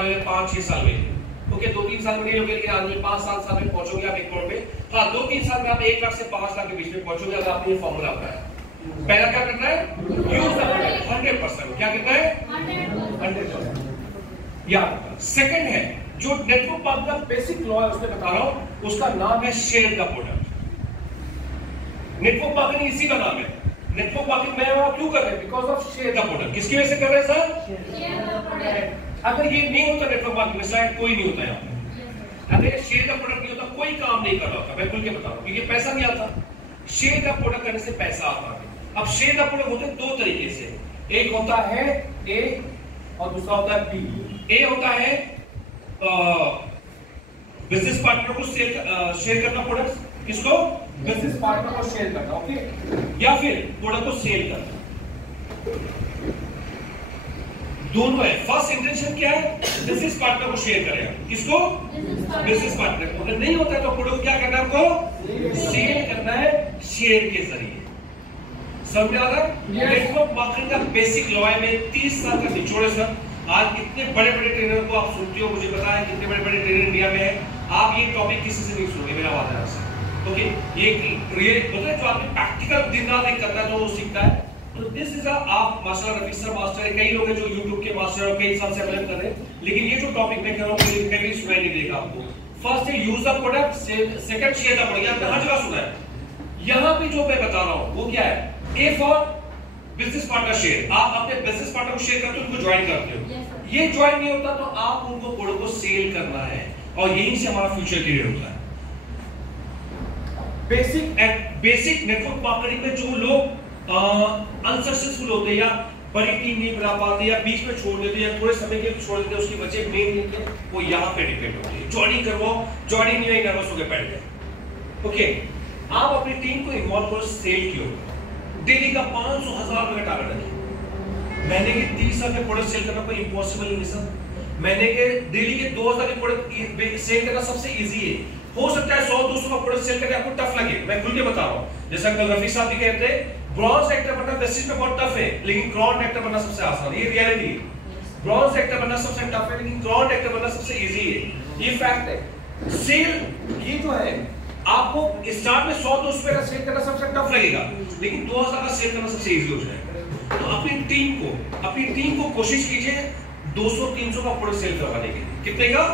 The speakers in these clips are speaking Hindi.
मान लीजिए 5-6 साल में, ओके 2-3 साल में नहीं होगा, लेकिन आदमी 5-7 साल में पहुंचोगे आप 1 करोड़ पे। हाँ 2-3 साल में आप 1 लाख से 5 लाख के बीच में पहुंचोगे अगर आपने ये फॉर्मूला अपनाया। पहला क्या करना है, यूज द प्रोडक्ट 100%। क्या करना है 100%। या सेकंड है जो नेटवर्क मार्केटिंग का बेसिक लॉ है उसमें बता रहा हूं, उसका नाम है share the product. Network marketing इसी का नाम है। नेटवर्क मार्केटिंग में वो क्यों कर रहे हैं, because of share the product. किसकी वजह से कर रहे हैं सर, शेयर द प्रोडक्ट। अगर ये नहीं होता नेटवर्क मार्केटिंग में शायद कोई नहीं होता यहाँ पे। अगर ये शेयर द प्रोडक्ट नहीं होता कोई काम नहीं कर रहा होता, मैं खुल के बता रहा हूं, क्योंकि पैसा नहीं आता। शेयर द प्रोडक्ट करने से पैसा आता है। अब शेयर द प्रोडक्ट होते हैं 2 तरीके से, एक होता है ए और दूसरा होता है बी। ए होता है बिजनेस पार्टनर को शेयर करना प्रोडक्ट, किसको, बिजनेस पार्टनर को शेयर करना, ओके, या फिर प्रोडक्ट को सेल करना। दोनों है। फर्स्ट इंटेंशन क्या है, बिजनेस पार्टनर को शेयर करेगा, किसको, बिजनेस पार्टनर को। अगर नहीं होता है तो प्रोडक्ट क्या करना है, आपको सेल करना है शेयर के जरिए। समझ आ रहा है। नेटवर्क मार्केटिंग का बेसिक लॉ है। में 30 साल का निचोड़ है सर। आज इतने बड़े बड़े ट्रेनर को आप सुनते हो, मुझे पता है कितने बड़े बड़े ट्रेनर इंडिया में है, आप ये टॉपिक किसी से नहीं सुनोगे, मेरा वादा है आपसे, ओके। ये होता है जो आपने प्रैक्टिकल दिन रात एक करता है तो वो सीखता है। तो दिस इज आप मास्टर रफी सर मास्टर है, कई लोग हैं जो YouTube के मास्टर और कई साल से अप्लाई कर रहे हैं, लेकिन ये जो टॉपिक मैं कह रहा हूं कभी सुनाई नहीं देगा आपको। फर्स्ट है use the product, second share the product. आपने हर जगह सुना है। यहां पे जो मैं बता रहा हूं वो क्या है, A for business partner share. आप अपने बिजनेस पार्टनर को शेयर करते हो, उनको ज्वाइन करते हो। ये ज्वाइन नहीं होता तो आप उनको प्रोडक्ट को सेल करना है, और यहीं से हमारा फ्यूचर क्रिएट होता है। बेसिक नेटवर्क मार्केटिंग में जो लोग अनसक्सेसफुल होते हैं या बड़ी टीम नहीं बना पाते या बीच में छोड़ देते या थोड़े समय के लिए छोड़ देते, उसकी वजह मेन नहीं है, वो यहाँ पे डिपेंड होती है। ज्वाइनिंग करवाओ, ज्वाइनिंग नहीं, नर्वस होकर बैठ गए, ओके। आप अपनी टीम को इन्वॉल्व करो सेल की ओर। डेली का 500,000 रुपए का टारगेट रखिए। महीने के 30 के प्रोडक्ट सेल करना कोई इंपॉसिबल नहीं सर। महीने के डेली के 2000 के प्रोडक्ट सेल करना सबसे इजी है। हो सकता है 100-200 का प्रोडक्ट सेल करके आपको टफ लगे, मैं खुल के बता रहा हूं। जैसा कल रफी साहब भी कहते हैं, ब्रॉन्ज एक्टर बनना वेस्टिज में बहुत टफ है, लेकिन क्राउन एक्टर बनना सबसे आसान है। ये रियलिटी है। ब्रॉन्ज एक्टर बनना सबसे टफ है, लेकिन क्राउन एक्टर बनना सबसे इजी है। ये फैक्ट है। सेल ये जो है, आपको स्टार्ट में 100-200 का सेल करना सबसे टफ लगेगा, लेकिन 2000 का सेल करना सबसे इजी हो जाएगा। तो अपनी टीम को कोशिश कीजिए 200-300 का प्रोडक्ट सेल करवाने के लिए। कितने का,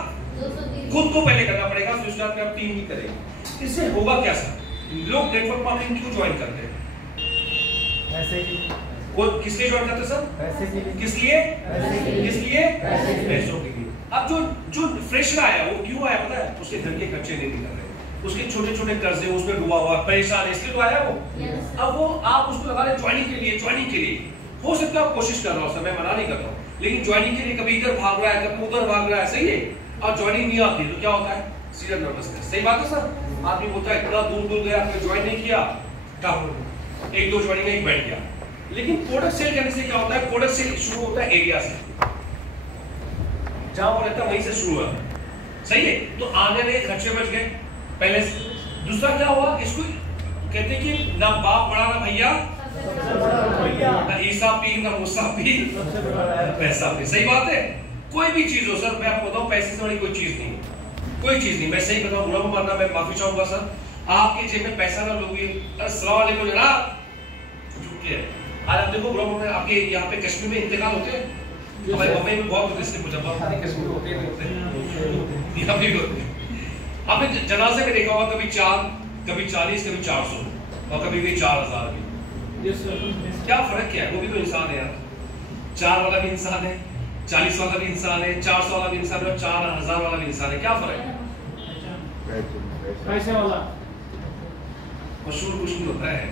खुद को पहले करना पड़ेगा, फिर उसके बाद आप टीम भी करेंगे। इससे होगा क्या सर, लोग नेटवर्क मार्केटिंग क्यों ज्वाइन करते हैं, पैसे की। वो किस लिए ज्वाइन करते हैं सर, पैसे के लिए। किस लिए, पैसों के लिए। अब जो फ्रेशर आया वो क्यों आया पता है, उसके घर के खर्चे नहीं निकल रहे, उसके छोटे छोटे कर्जे उसमें डूबा हुआ, परेशान है, इसलिए तो आया वो। अब वो आप उसको लगा रहे ज्वाइनिंग के लिए। हो सकता है आप कोशिश कर रहा हो सर, मैं मना नहीं कर रहा हूं, लेकिन ज्वाइनिंग के लिए कभी इधर भाग रहा है, कभी उधर भाग रहा है, सही है। और ज्वाइनिंग नहीं आती तो क्या होता है, सीरियस नर्वसनेस। सही बात है सर। आदमी बोलता है इतना दूर गया, आपने ज्वाइन नहीं किया, टफ, 1-2 ज्वाइनिंग एक बैठ गया। लेकिन प्रोडक्ट सेल करने से क्या होता है, प्रोडक्ट सेल शुरू होता है एरिया से, जहां वो रहता है वहीं से शुरू होता है, सही है। तो आने वाले खर्चे बच गए पहले से। दूसरा क्या हुआ, इसको कहते हैं कि ना बाप बड़ा ना भैया, ना ईसा पीर ना मूसा पीर, पैसा पीर। सही बात है। कोई भी चीज हो सर, मैं आपको बताऊं पैसे से बड़ी कोई चीज नहीं, कोई चीज नहीं। मैं सही बताऊं, बुरा मानना, मैं माफी चाहूंगा सर। आपके जेब में पैसा ना लोगे, अस्सलाम वालेकुम जनाब, झूठे है। आज आप देखो बुरा, आपके यहाँ पे कश्मीर में इंतकाल होते हैं, हमारे बम्बई में बहुत होते हैं, इसलिए पूछा पता नहीं कश्मीर होते हैं, यहाँ भी होते हैं। आपने जनाजे में देखा होगा कभी 4, कभी 40, कभी 400 और कभी भी 4000 भी। क्या फर्क क्या है, वो भी तो इंसान है यार। 4 वाला भी इंसान है, 40 वाला भी इंसान है, 400 वाला भी इंसान है और 4000 वाला भी इंसान है। क्या फर्क है, पैसे वाला मशहूर कुछ नहीं होता है,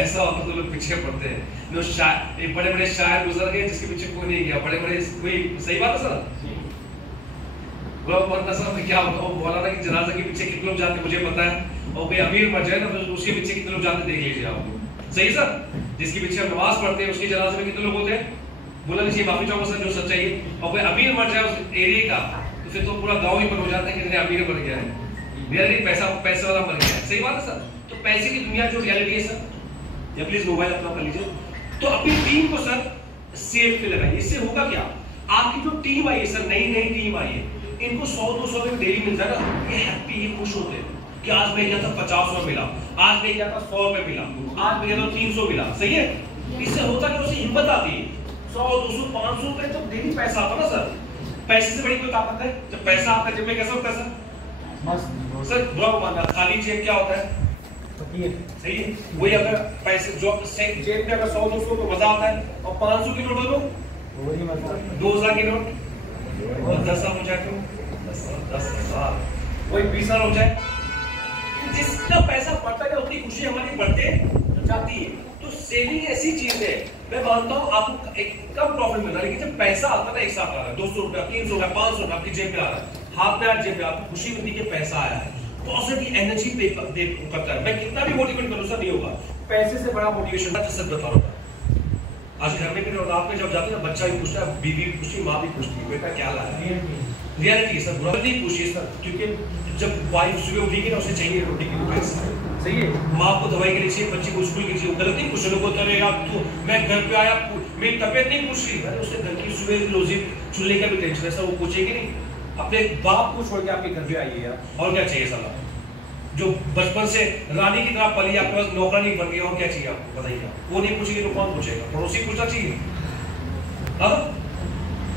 ऐसा होता तो लोग पीछे पड़ते हैं। जो शायर, बड़े बड़े शायर गुजर गए जिसके पीछे कोई नहीं गया, बड़े बड़े कोई। सही बात है सर। क्या बोला ना कि जनाजा के पीछे कितने लोग जाते मुझे पता है, और कोई अमीर मर जाए ना तो उसके पीछे कितने लोग जाते देख लीजिए आप। सही सर। जिसके पीछे हम नमाज पढ़ते हैं उसके जनाजे में कितने लोग होते हैं, बोला लीजिए, माफी चाहूंगा सर जो सच्चाई है। और कोई अमीर मर जाए उस एरिया का तो फिर तो पूरा गाँव ही पर हो जाता है कि इतने अमीर मर गया है, रियलिटी पैसे वाला मर गया है। सही बात है सर। तो पैसे की दुनिया जो रियलिटी है सर, या प्लीज मोबाइल अपना कर लीजिए। तो अपनी टीम को सर सेल पे लगाइए। इससे होगा क्या, आपकी जो टीम आई है सर, नई टीम आई है, इनको 100-200 में डेली मिलता है ना, ये हैप्पी, ये खुश होते हैं कि आज मैं गया था 50 रुपए मिला, आज मैं गया था 100 रुपए मिला, आज मैं गया था 300 मिला। सही है, इससे होता है कि उसे हिम्मत आती है। 100-200 500 रुपए तो डेली पैसा आता ना सर। पैसे से बड़ी कोई ताकत है? जब पैसा आपका जेब में कैसा होता है सर? मस्त सर। बुरा मानना, खाली जेब क्या होता है? सही है, वही अगर पैसे जो जेब में अगर 100-200 को मजा आता है, और 500 की नोट दो, 2000 की नोट, और 10,000 हो जाए तो 10,000, वही 20,000 हो जाए। जितना पैसा बढ़ता है उतनी खुशी हमारी बढ़ते जाती है। तो सेविंग ऐसी चीज है, मैं मानता हूँ आपको एक कम प्रॉफिट मिल रहा है, लेकिन जब पैसा आता है ना, एक साथ आ रहा है, 200 रुपया, 300 रुपया, 500 रुपया आपकी जेब में आ रहा है, हाथ में आज जेब में, आपको खुशी मिलती है कि पैसा आया है, पॉजिटिव एनर्जी पे करता है। मैं कितना भी मोटिवेट करूँ सर, नहीं होगा। पैसे से बड़ा मोटिवेशन है, सच बता रहा हूँ। आज घर में भी रात में जब जाते हैं, बच्चा भी पूछता है, बीवी भी पूछती है, माँ भी पूछती है, बेटा क्या लाया? रियलिटी सर, बुरा नहीं पूछिए सर, क्योंकि जब वाइफ सुबह उठेगी ना, उसे चाहिए रोटी की पैसा। सही है, माँ को दवाई के लिए चाहिए, बच्चे को स्कूल के लिए, गलत नहीं पूछ लोगों को, यार तू, मैं घर पे आया, मेरी तबियत नहीं पूछ रही, अरे उससे घर की सुबह रोजी चूल्हे का भी टेंशन है सर, वो पूछेगी नहीं। अपने बाप को छोड़ के आपके घर पे आई है, और क्या चाहिए सलाह? जो बचपन से रानी की तरह पली, आपके पास नौकरानी बन गई, और क्या चाहिए आपको? बताइए। वो नहीं पूछेगी तो कौन पूछेगा? पड़ोसी पूछना चाहिए। हाँ,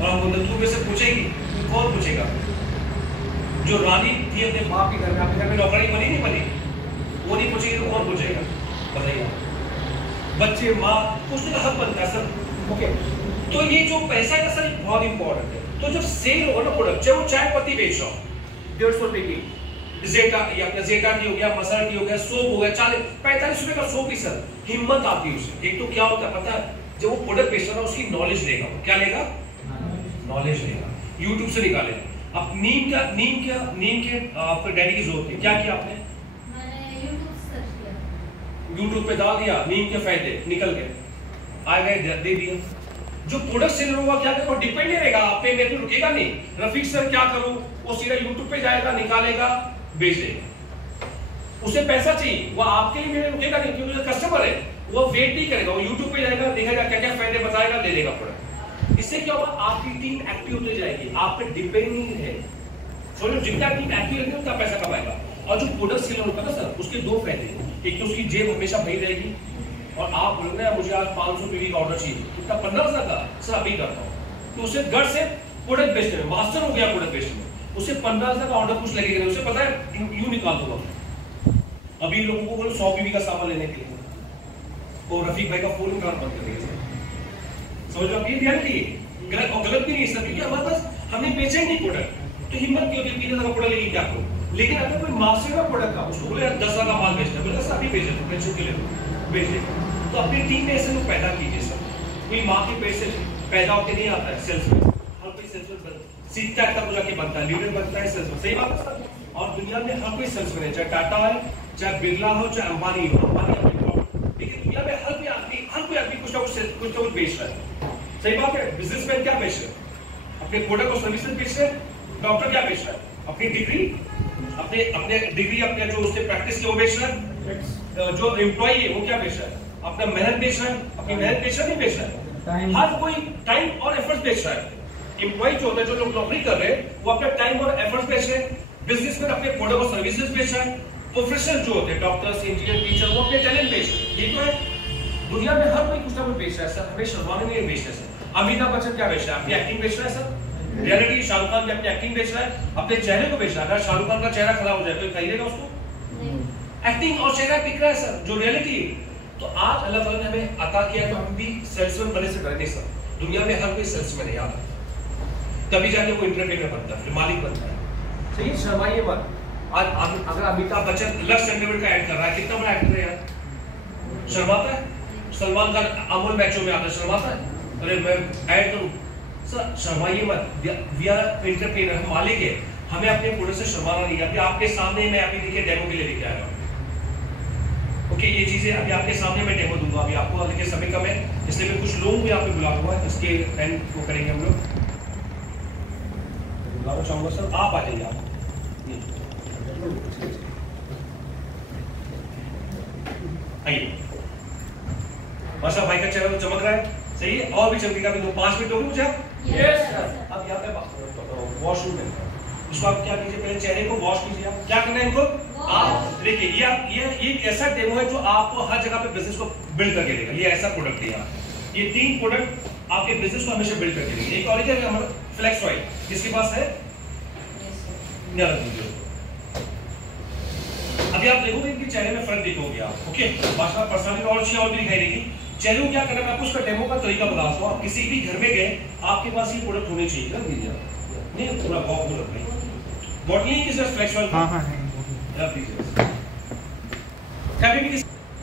और हम बोलते तू में से पूछेगी, कौन पूछेगा? जो रानी थी अपने बाप के घर में, आपके घर में नौकरानी बनी नहीं बनी, वो नहीं पूछेगी तो कौन पूछेगा? बताइए। बच्चे, माँ, पूछने का हक बनता है सर। ओके, तो ये जो पैसा है सर, बहुत इंपॉर्टेंट है। तो जब सेल होगा ना प्रोडक्ट, चाहे वो चाय पत्ती बेच रहा हो 150 रुपए की, जेटा या अपना जेटा की हो गया, मसाला की हो गया, सोप हो गया, 45 रुपए का सोप ही सर, हिम्मत आती है उसे। एक तो क्या होता है पता है, जब वो प्रोडक्ट बेच रहा है उसकी नॉलेज लेगा। क्या लेगा? नॉलेज लेगा, यूट्यूब से निकालेगा। अब नीम के आपके डैडी की जरूरत थी, क्या किया आपने? मैंने यूट्यूब पे डाल दिया, नीम के फायदे निकल गए, आ गए, दे दिया। जो प्रोडक्ट सेलर होगा क्या करेगा? डिपेंड नहीं रहेगा आप पे, मेरे पे रुकेगा नहीं। रफीक सर क्या करूं, वो सीधा यूट्यूब पे जाएगा, निकालेगा, बेच देगा। उसे पैसा चाहिए, वो आपके लिए मेरे रुकेगा नहीं, क्योंकि कस्टमर है, वो वेट नहीं करेगा, वो यूट्यूब पे जाएगा, देखेगा क्या क्या फायदे बताएगा, ले लेगा प्रोडक्ट। इससे क्या होगा? आपकी टीम एक्टिव होती जाएगी, आप पे डिपेंड नहीं है। सोचो, जितना टीम एक्टिव रहेगी उतना पैसा कमाएगा। और जो प्रोडक्ट सेलर होता है ना सर, उसके दो फायदे, एक तो उसकी जेब हमेशा भरी रहेगी, और आप बोल रहे हैं मुझे आज 500 रुपए का ऑर्डर चाहिए, कितना 15,000 का सर अभी करता हूँ, तो उसे घर से प्रोडक्ट बेचने में मास्टर हो गया, प्रोडक्ट बेचने में उसे 15,000 का ऑर्डर कुछ लगेगा नहीं, उसे पता है यूं निकाल दूंगा। अभी लोगों को बोलो 100 पीवी का सामान लेने के लिए, वो रफीक भाई का फोन निकाल बंद कर देगा। समझ लो, ये रियलिटी है, गलत और गलत भी नहीं है सर, क्योंकि हमारे पास हमने बेचा ही नहीं प्रोडक्ट, तो हिम्मत क्यों होती है 3,000 का प्रोडक्ट लेके क्या करो? लेकिन अगर कोई मास्टर का प्रोडक्ट का, उसको बोले 10,000 का माल बेचना, बोले सर अभी बेच दो, टेंशन के लिए बेच दे। तो अपनी टीम में ऐसे लोग पैदा कीजिए सर। कोई माँ के पेट से पैदा होकर नहीं आता है सेल्समैन, हर कोई सेल्समैन सीखता है, तब जाके बनता है, लीडर बनता है, सेल्समैन। सही बात है सर। और दुनिया में हर कोई सेल्समैन है, चाहे टाटा है, चाहे बिरला हो, चाहे अंबानी हो, लेकिन दुनिया में हर कोई आदमी कुछ ना कुछ बेच रहा है। सही बात है। बिजनेसमैन क्या बेच रहे हैं? अपने प्रोडक्ट और सर्विसेज बेच रहे हैं। डॉक्टर क्या बेच रहा है? अपनी डिग्री, अपने डिग्री, अपने जो उसने प्रैक्टिस की वो बेच रहा है। जो एम्प्लॉय है वो क्या बेच रहा है? अपना मेहनत बेच रहा है, अपनी मेहनत बेच रहा है, नहीं बेच रहा है। हर कोई टाइम और एफर्ट्स बेच रहा है। एम्प्लॉय जो होता है, जो लोग नौकरी कर रहे हैं, वो अपना टाइम और एफर्ट्स बेच रहे हैं। बिजनेसमैन अपने प्रोडक्ट और सर्विसेज बेच रहा है। प्रोफेशनल जो होते हैं, डॉक्टर्स, इंजीनियर, टीचर, वो अपने टैलेंट बेच रहे हैं। ये तो है, दुनिया में हर कोई कुछ ना कुछ बेच रहा है सर। हमें शर्माने नहीं बेच रहे सर। अमिताभ बच्चन क्या बेच रहा है? अपनी एक्टिंग बेच रहा है सर। रियलिटी, शाहरुख खान भी अपनी एक्टिंग बेच रहा है, अपने चेहरे को बेच रहा है। अगर शाहरुख खान का चेहरा खराब हो जाए तो कहिएगा उसको? एक्टिंग और चेहरा बिक रहा है सर, जो रियलिटी। तो आज अल्लाह ताला ने हमें अता किया, तो हम भी सेल्समैन बनने से डरे नहीं सर। दुनिया में हर कोई सेल्समैन है, याद है, तभी जाके वो इंटरप्रेन्योर बनता है, फिर मालिक बनता है। सही, शर्माइए मत। आज अगर अमिताभ बच्चन लक्स सेंटीमेंट का ऐड कर रहा है, कितना बड़ा एक्टर है यार, शर्माता है? सलमान खान अमूल मैचों में आता है, शर्माता है? अरे मैं ऐड करूं सर, शर्माइए मत। वी आर एंटरप्रेन्योर, हम मालिक है, हमें अपने प्रोडक्ट से शर्माना नहीं है। अभी आपके सामने मैं अभी देखिए डेमो के लिए लेके आया हूं। ओके, ये चीजें अभी आपके सामने मैं डेमो दूंगा। अभी आपको देखिए समय कम है, इसलिए मैं कुछ लोगों को यहाँ पे बुला हुआ है, इसके एंड वो करेंगे हम लोग। बुलाना चाहूंगा सर, आप आ जाइए। आप आइए। माशा भाई का चेहरा तो चमक रहा है, सही है, और भी चमकेगा। अभी 5 मिनट हो गए मुझे, अब यहाँ पे वॉशरूम है, इसको आप क्या कीजिए, पहले चेहरे को वॉश कीजिए। आप क्या करना है इनको, आप देखिए ये ऐसा डेमो है जो आपको हर जगह पे बिजनेस को बिल्ड करके देगा। ये ऐसा प्रोडक्ट है, ये 3 प्रोडक्ट आपके बिजनेस को हमेशा बिल्ड करके देंगे। एक और है हमारा फ्लेक्स ऑयल, किसके पास है, अभी आप देखोगे इनके चेहरे में फर्क देखोगे आप। ओके, माशाल्लाह पर्सनालिटी और अच्छी और भी दिखाई देगी। चेहरे को क्या करना है, मैं आपको उसका डेमो का तरीका बता दूं। आप किसी भी घर में गए, आपके पास ये प्रोडक्ट होने चाहिए। कर दीजिए नहीं, पूरा बॉटल बॉटल नहीं, किसी फ्लेक्स ऑयल। हां रख दीजिए। कभी भी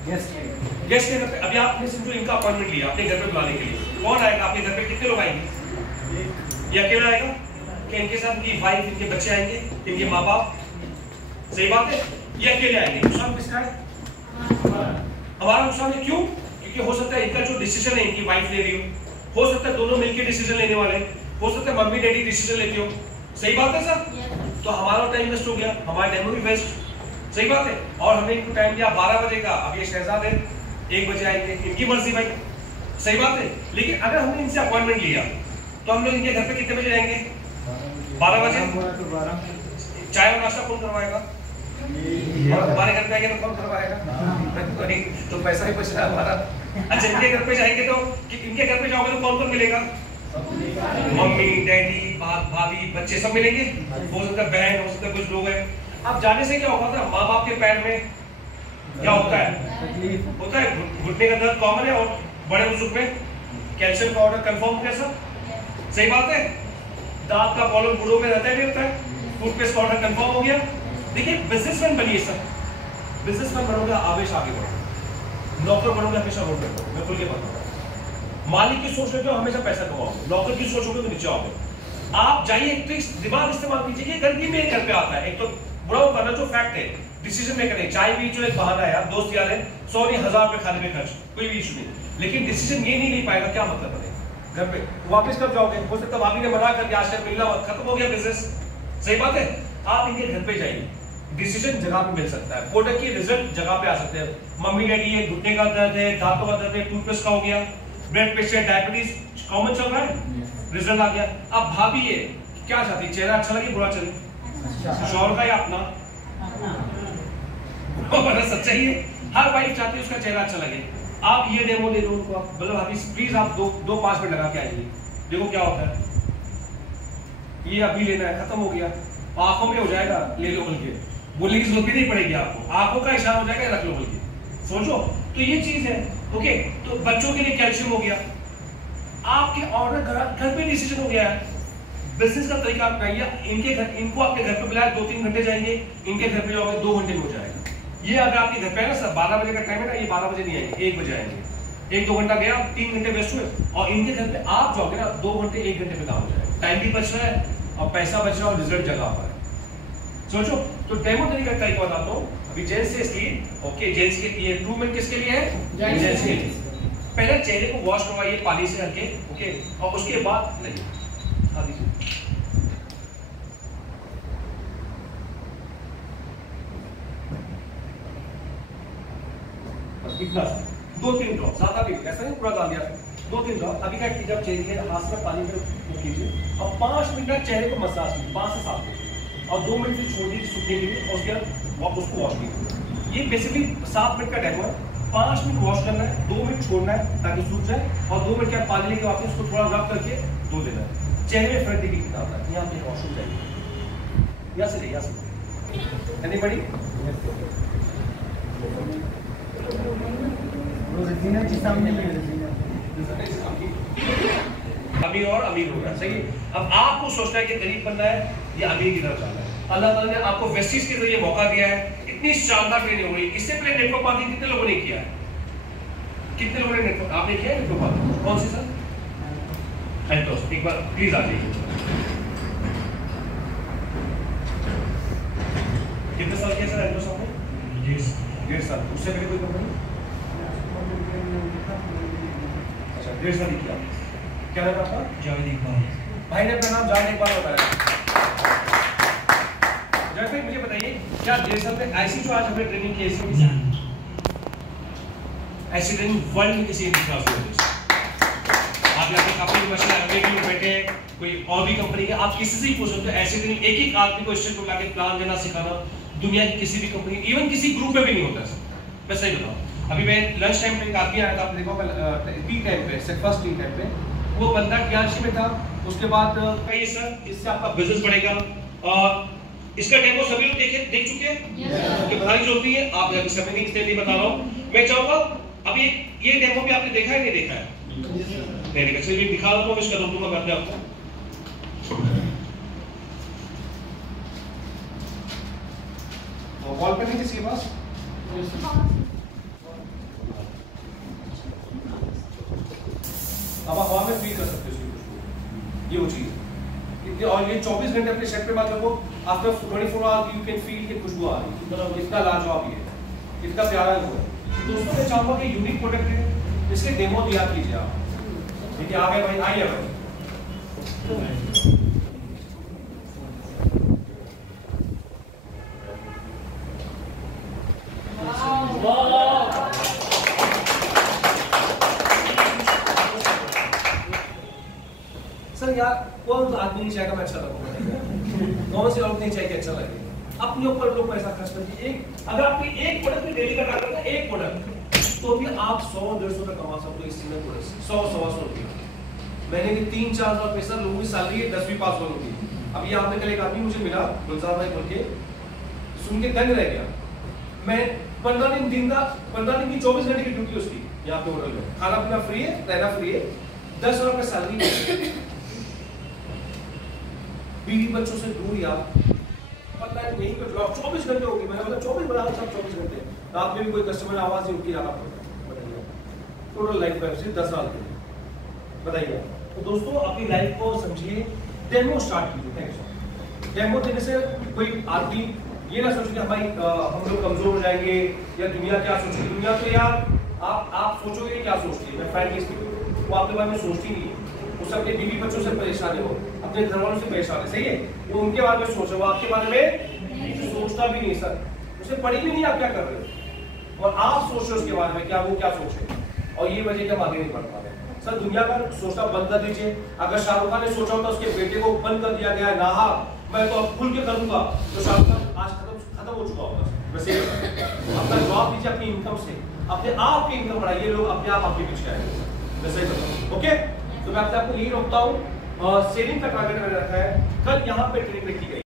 गेस्ट के घर पे, अभी आपने समझो इनका अपॉइंटमेंट लिया अपने घर पे बुलाने के लिए, कौन आएगा आपके घर पे, कितने लोग आएंगे, ये अकेला आएगा कि इनके साथ इनकी वाइफ, इनके बच्चे आएंगे, इनके माँ बाप, सही बात है, ये अकेले आएंगे। नुकसान किसका है, हमारा नुकसान है। क्यों, क्योंकि हो सकता है इनका जो डिसीजन है इनकी वाइफ ले रही हो सकता है दोनों मिलकर डिसीजन लेने वाले, हो सकता है मम्मी डैडी डिसीजन लेते हो, सही बात है सर। तो हमारा टाइम वेस्ट हो गया, हमारा डेमो भी वेस्ट, सही बात है। और हमने इनको टाइम दिया 12 बजे का, अब ये शहजाद है 1 बजे आएंगे, इनकी मर्जी भाई, सही बात है। लेकिन अगर हमने इनसे अपॉइंटमेंट लिया तो हम लोग इनके घर पे कितने बजे आएंगे, 12 बजे। चाय और नाश्ता कौन करवाएगा, और हमारे घर पे आएंगे तो कौन करवाएगा, तो पैसा ही बच रहा है हमारा। अच्छा, इनके घर पे जाएंगे तो इनके घर पे जाओगे तो कौन कौन मिलेगा, मम्मी डैडी भाभी बच्चे सब मिलेंगे, हो सकता है बहन, हो सकता है कुछ लोग हैं। अब जाने से क्या होगा था, माँ बाप के पैर में क्या होता है घुटने का दर्द कॉमन है, और बड़े बुजुर्ग में कैल्शियम पाउडर कंफर्म कैसा, सही बात है। दांत का प्रॉब्लम बूढ़ों में रहता है, नहीं रहता है, टूथपेस्ट पाउडर कंफर्म हो गया। देखिए बिजनेसमैन बनिए सर, बिजनेसमैन बनोगे आवेश आगे बढ़ो, नौकर बनोगे हमेशा रोड पे रहोगे, मैं खुल के बताऊंगा। मालिक की सोच रहे हो हमेशा पैसा कमाओगे, नौकर की सोच होगी तो नीचे आओगे। आप जाइए, एक तो दिमाग इस्तेमाल कीजिए कि गलती मेरे घर पे आता है, एक तो बुरा करना जो फैक्ट है, डिसीजन मेकर नहीं। चाय भी जो एक बहाना है यार, दोस्त यार है, 100 नहीं 1000 रुपए खाने में खर्च, कोई भी इशू नहीं, लेकिन डिसीजन ये नहीं ले पाएगा, क्या मतलब है घर पे वापस कब जाओगे, हो सकता है भाभी ने मना कर दिया, आज तक मिलना खत्म हो गया बिजनेस, सही बात है। आप इनके घर पे जाइए, डिसीजन जगह पे मिल सकता है, प्रोडक्ट की रिजल्ट जगह पे आ सकते हैं। मम्मी डैडी है, घुटने का दर्द है, दांतों का दर्द है, टूथपेस्ट का हो गया, ब्लड प्रेशर, डायबिटीज कॉमन चल रहा है, रिजल्ट आ गया। अब भाभी है क्या चाहती है, चेहरा अच्छा लगे बुरा चले, शौहर का या अपना, सच्चाई है, हर वाइफ चाहती है उसका चेहरा अच्छा लगे। आप ये डेमो दे दो उनको, बोलो भाभी प्लीज आप 2-5 मिनट लगा के आइए, देखो क्या होता है। ये अभी लेना है, खत्म हो गया, आंखों में हो जाएगा, ले लो बोल के, बोलने की जरूरत भी नहीं पड़ेगी आपको, आंखों का इशारा हो जाएगा, रख लो बोल के, सोचो। तो ये चीज है। ओके, तो बच्चों के लिए कैल्शियम हो गया, आपके ऑर्डर घर पे डिसीजन हो गया है। बिजनेस का तरीका अपनाइए, इनके घर, इनको आपके घर पे बुलाया 2-3 घंटे जाएंगे, इनके घर पे जाओगे 2 घंटे में हो जाएगा। ये अगर आपके घर पे है ना सर, 12 बजे का टाइम है ना, ये 12 बजे नहीं आएंगे, 1 बजे आएंगे, 1-2 घंटा गया, 3 घंटे वेस्ट हुए, और इनके घर पे आप जाओगे ना 2 घंटे 1 घंटे में काम हो जाएगा, टाइम भी बच रहा है और पैसा बच रहा है और रिजल्ट जगह पर है। सोचो, तो डेमो तरीका बताता हूँ अभी जेंट्स से इसलिए। ओके, जेंट्स के लिए इम्प्रूवमेंट किसके लिए है, जेंट्स के लिए। पहले चेहरे को वॉश करवाइए पानी से हल्के, ओके, और उसके बाद नहीं इतना 2-3 ड्रॉप, ज्यादा भी ऐसा नहीं पूरा डाल दिया, 2-3 ड्रॉप। अभी क्या कीजिए, आप चेहरे के हाथ में पानी में कीजिए और 5 मिनट तक चेहरे को मसाज कीजिए, 5 से 7 मिनट, और 2 मिनट से छोड़ दीजिए सूखने के लिए, और उसके बाद उसको वॉश कीजिए। ये बेसिकली 7 मिनट का डेमो है। 5 मिनट वॉश करना है, 2 मिनट छोड़ना है ताकि सूख जाए, और 2 मिनट के बाद पानी लेके वापस उसको थोड़ा रब करके धो देना है। चेहरे में फर्क देखिए कितना आता है। यहाँ पे वॉशरूम चाहिए, यहाँ से यहाँ से एनीबॉडी अमीर और अमीर हो गया, सही। अब आपको सोचना है कि गरीब बनना है या अमीर की तरफ जाना है। अल्लाह ताला ने आपको वेस्टिज के जरिए मौका दिया है, इतनी शानदार ट्रेनिंग हो रही है। इससे पहले नेटवर्क मार्केटिंग कितने लोगों ने किया है, कितने लोगों ने नेटवर्क, आपने किया है नेटवर्क मार्केटिंग, कौन सी सर, एंटोस, एक बार प्लीज आ जाइए। कितने साल किया सर एंटोस आपने, 1.5 साल, उससे पहले कोई कंपनी, अच्छा 1.5 साल किया। क्या नाम आपका, जावेद इकबाल। भाई ने अपना नाम जावेद इकबाल बताया। जावेद भाई मुझे बताइए, क्या 1.5 साल में ऐसी जो आज हमने ट्रेनिंग की ऐसी ट्रेनिंग वर्ल्ड में किसी इंस्टीट्यूट में आप यहाँ पे काफी मशीन बैठे हैं, कोई और भी कंपनी के, आप किसी से ही पूछ सकते हो। ऐसे नहीं एक ही आदमी को स्टेट को लाके प्लान देना सिखाना दुनिया की किसी भी कंपनी, इवन किसी ग्रुप में भी नहीं होता सर। मैं सही बताऊं, अभी मैं लंच टाइम पे एक आदमी आया था, आपने देखा टी टाइम पे, फर्स्ट टी टाइम पे, वो बंदा टीआरसी में था। उसके बाद कहिए सर इससे आपका बिजनेस बढ़ेगा। इसका डेमो सभी लोग देख चुके हैं कि बताने जो भी है आप सभी नहीं बता रहा हूँ। मैं चाहूंगा अभी ये डेमो भी आपने देखा है नहीं देखा है? नहीं देखा, चलिए दिखा रहा हूँ, इसका दूंगा मैं अपने आपको। कॉल करनी किसी के पास? अब आप हवा में फील कर सकते हो ये वो चीज। और ये 24 घंटे अपने सेट पे बात रखो, after 24 hours you can feel कि खुशबू आ रही है, मतलब इतना लाजवाब है, इतना प्यारा है। दोस्तों मैं चाहूंगा कि यूनिक प्रोडक्ट है, इसके डेमो तैयार कीजिए आप। ठीक है, आ गए भाई, आइए भाई। सर यार कौन आदमी नहीं चाहेगा मैं अच्छा लगूंगा, कौन से लोग नहीं चाहिए अच्छा लगे? अपने ऊपर लोग पैसा खर्च करके एक, अगर आपकी एक प्रोडक्ट भी डेली का टारगेट है, एक प्रोडक्ट, तो भी आप 100-150 रुपए कमा सकते हो इस सिंगल प्रोडक्ट से। 100-125 रुपये मैंने भी 3-4 साल पैसा लोगों की सैलरी है 10वीं पास होने की। अब यहाँ पे कल एक आदमी मुझे मिला, गुलजार भाई बोल के, सुन के दंग रह गया। मैं 15 दिन की 24 घंटे की ड्यूटी उसकी यहाँ पे होटल में, खाना पीना फ्री है, रहना फ्री है, 10 रुपए सैलरी है। बीवी बच्चों से दूर यार, पता है नहीं कुछ 24 घंटे हो गए, मैंने बोला 24 बना सब 24 घंटे, रात में भी कोई कस्टमर आवाज नहीं उनकी जाना पड़ता। टोटल लाइफ टाइम से 10 साल के बताइए। तो दोस्तों अपनी लाइफ को समझिए, डेमो स्टार्ट कीजिए। थैंक्स। डेमो देने से कोई आदमी ये ना सोचे कि हमारी हम लोग कमजोर हो जाएंगे या दुनिया क्या सोचेगी। दुनिया तो यार आप सोचोगे क्या सोचती है, मैं फ्रैंकली स्पीकिंग, वो आपके बारे में सोचती नहीं है। उसे अपने बीवी बच्चों से परेशान है, वो अपने घर वालों से परेशान है, सही है, वो उनके बारे में सोच रहे, वो आपके बारे में सोचता भी नहीं सर, उसे पड़ी भी नहीं आप क्या कर रहे हो, और आप सोच रहे हो उसके बारे में क्या वो क्या सोचे, और ये वजह कि हम आगे नहीं बढ़ पा रहे। सर दुनिया का सोचना बंद कर दीजिए। अगर शाहरुख खान ने सोचा होता उसके बेटे को बंद कर दिया गया है, नाहा मैं तो अब खुल के करूंगा, तो शाहरुख खान आज खत्म हो चुका होगा। वैसे अपना जॉब दीजिए, अपनी इनकम से अपने आप की इनकम बढ़ाइए, लोग अपने आप आपके पीछे आएंगे। वैसे ओके, तो मैं आपको यही रोकता हूँ। सेविंग का टारगेट मैंने रखा है, कल यहाँ पे ट्रेनिंग रखी गई।